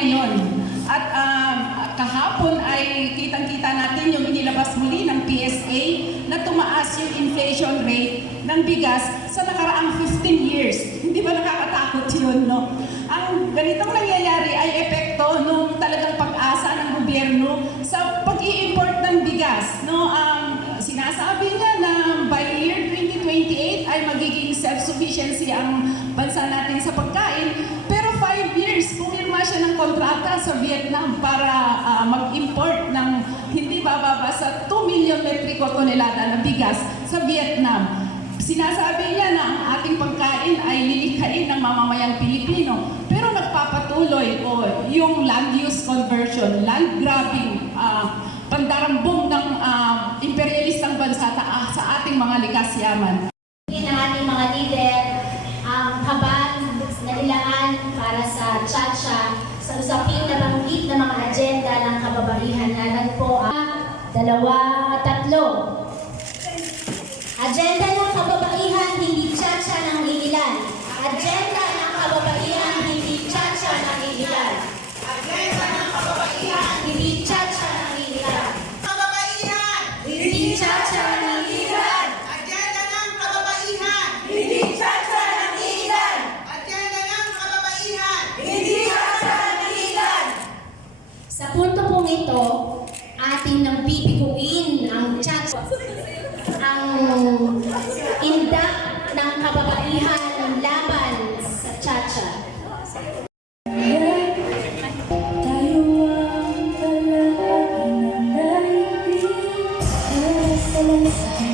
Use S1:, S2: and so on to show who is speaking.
S1: ngayon. At um, kahapon ay kitang-kita natin yung inilabas muli ng PSA na tumaas yung inflation rate ng bigas sa nakaraang 15 years. Hindi ba nakakatakot yun, no? Ang ganitong nangyayari ay epekto nung talagang pag-asa ng gobyerno sa pag-i-import ng bigas, no? Um, sinasabi niya na by year 2028 ay magiging self-sufficiency ang bansa natin sa pagkain. Pero five years, pumirma siya ng kontrata sa Vietnam para ah, mag-import ng hindi bababa sa 2 million metriko tonelada ng bigas sa Vietnam. Sinasabi niya na ang ating pagkain ay lilikhain ng mamamayang Pilipino. Pero nagpapatuloy o yung land use conversion, land grabbing, ah, pandarambong ng ah, imperialistang bansa ta- sa ating mga likas yaman.
S2: ng ating mga leader sa usaping nabanggit na mga agenda ng kababaihan na nagpo ang dalawa, tatlo. Agenda ng kababaihan, hindi Chacha ng iilan. Agenda ng kababaihan, hindi Chacha ng iilan. Agenda ng kababaihan, hindi Chacha ng iilan.
S3: kababaihan!
S2: Hindi Chacha ng iilan. Sa punto pong ito, atin nang bibiguin ang chat, ang inda ng kababaihan ng laban sa chacha. Thank you.